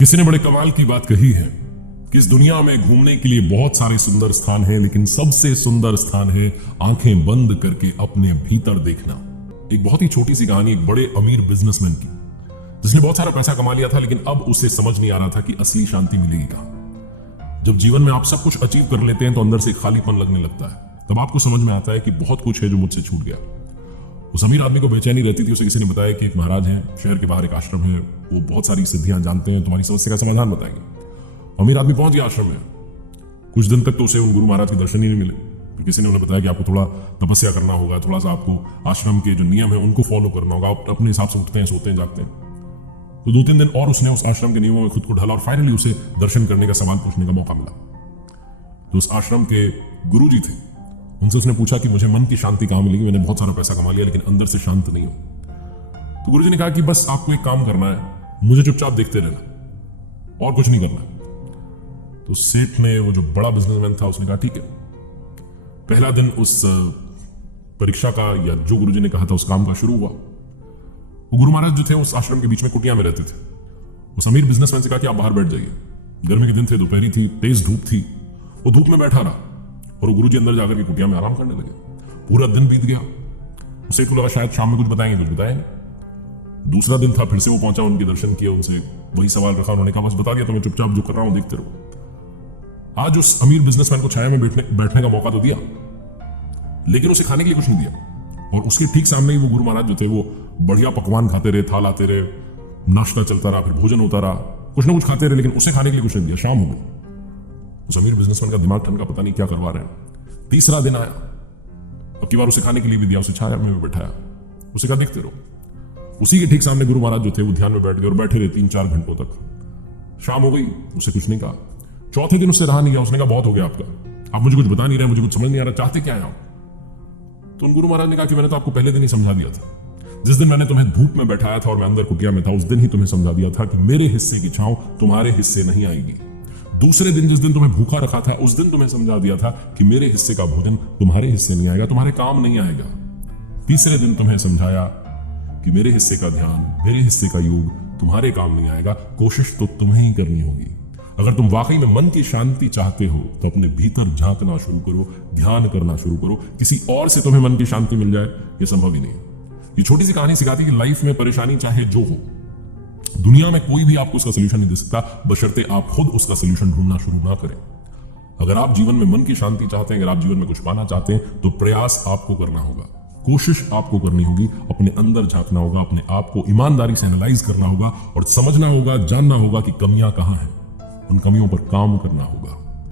किसी ने बड़े कमाल की बात कही है कि इस दुनिया में घूमने के लिए बहुत सारे सुंदर स्थान हैं, लेकिन सबसे सुंदर स्थान है आंखें बंद करके अपने भीतर देखना। एक बहुत ही छोटी सी कहानी एक बड़े अमीर बिजनेसमैन की, जिसने बहुत सारा पैसा कमा लिया था, लेकिन अब उसे समझ नहीं आ रहा था कि असली शांति मिलेगी कहां। जब जीवन में आप सब कुछ अचीव कर लेते हैं तो अंदर से खालीपन लगने लगता है। तब आपको समझ में आता है कि बहुत कुछ है जो मुझसे छूट गया। उस अमीर आदमी को बेचैनी रहती थी। उसे किसी ने बताया कि एक महाराज हैं, शहर के बाहर एक आश्रम है, वो बहुत सारी सिद्धियां जानते हैं, तुम्हारी समस्या का समाधान बताएंगे। अमीर आदमी पहुंच गया आश्रम में। कुछ दिन तक तो उसे उन गुरु महाराज के दर्शन ही नहीं मिले। फिर किसी ने उन्हें बताया कि आपको थोड़ा तपस्या करना होगा, थोड़ा सा आपको आश्रम के जो नियम है उनको फॉलो करना होगा, आप अपने हिसाब से उठते हैं, सोते हैं, जागते हैं। तो 2-3 दिन और उसने उस आश्रम के नियमों में खुद को ढाला और फाइनली उसे दर्शन करने का, सवाल पूछने का मौका मिला। तो उस आश्रम के गुरु जी थे, उनसे उसने पूछा कि मुझे मन की शांति कहां मिलेगी, मैंने बहुत सारा पैसा कमा लिया लेकिन अंदर से शांत नहीं हूं। तो गुरुजी ने कहा कि बस आपको एक काम करना है, मुझे चुपचाप देखते रहना और कुछ नहीं करना। तो सेठ ने, वो जो बड़ा बिजनेसमैन था, उसने कहा ठीक है। पहला दिन उस परीक्षा का, या जो गुरुजी ने कहा था उस काम का शुरू हुआ। वो गुरु महाराज जो थे उस आश्रम के बीच में कुटिया में रहते थे। उस अमीर बिजनेसमैन से कहा कि आप बाहर बैठ जाइए। गर्मी के दिन थे, दोपहरी थी, तेज धूप थी। वो धूप में बैठा रहा और वो गुरुजी अंदर जाकर के कुटिया में आराम करने लगे। पूरा दिन बीत गया। उसे तो लगा शायद शाम में कुछ बताएंगे, कुछ बताएंगे। दूसरा दिन था, फिर से वो पहुंचा, उनके दर्शन किए, उनसे वही सवाल रखा। उन्होंने कहा बस बता दिया, तो मैं चुपचाप जो कर रहा हूं देखते रहो। आज उस अमीर बिजनेसमैन को छाया में बैठने का मौका तो दिया, लेकिन उसे खाने के लिए कुछ नहीं दिया। और उसके ठीक सामने ही वो गुरु महाराज जो थे वो बढ़िया पकवान खाते रहे, थाल आते रहे, नाश्ता चलता रहा, फिर भोजन होता रहा, कुछ ना कुछ खाते रहे, लेकिन उसे खाने के लिए कुछ नहीं दिया। शाम हो गई। उस अमीर बिजनेसमैन का दिमाग ठंडा, पता नहीं क्या करवा रहे हैं। तीसरा दिन आया, अब की बार उसे खाने के लिए भी दिया, उसे छाया में बैठाया, उसे कहा देखते रहो। उसी के ठीक सामने गुरु महाराज जो थे वो ध्यान में बैठ गए और बैठे रहे 3-4 घंटों तक। शाम हो गई, उसे कुछ नहीं कहा। चौथे दिन उससे रहा नहीं गया, उसने कहा बहुत हो गया आपका, आप मुझे कुछ बता नहीं रहे, मुझे कुछ समझ नहीं आ रहा, चाहते क्या है आप? तो उन गुरु महाराज ने कहा कि मैंने तो आपको पहले दिन ही समझा दिया था। जिस दिन मैंने तुम्हें धूप में बैठाया था और मैं अंदर कुटिया में था, उस दिन ही तुम्हें समझा दिया था कि मेरे हिस्से की छांव तुम्हारे हिस्से नहीं आएगी। दूसरे दिन जिस दिन तुम्हें भूखा रखा था, उस दिन तुम्हें समझा दिया था कि मेरे हिस्से का भोजन तुम्हारे हिस्से नहीं आएगा, तुम्हारे काम नहीं आएगा। तीसरे दिन तुम्हें समझाया कि मेरे हिस्से का ध्यान, मेरे हिस्से का योग तुम्हारे काम नहीं आएगा, कोशिश तो तुम्हें ही करनी होगी। अगर तुम वाकई में मन की शांति चाहते हो तो अपने भीतर झांकना शुरू करो, ध्यान करना शुरू करो। किसी और से तुम्हें मन की शांति मिल जाए ये संभव ही नहीं है। ये छोटी सी कहानी सिखाती है कि लाइफ में परेशानी चाहे जो हो, दुनिया में कोई भी आपको उसका सोल्यूशन नहीं दे सकता, बशर्ते आप खुद उसका सोल्यूशन ढूंढना शुरू ना करें। अगर आप जीवन में मन की शांति चाहते हैं, अगर आप जीवन में कुछ पाना चाहते हैं, तो प्रयास आपको करना होगा, कोशिश आपको करनी होगी, अपने अंदर झांकना होगा, अपने आप को ईमानदारी से एनालाइज करना होगा और समझना होगा, जानना होगा कि कमियां कहां हैं, उन कमियों पर काम करना होगा।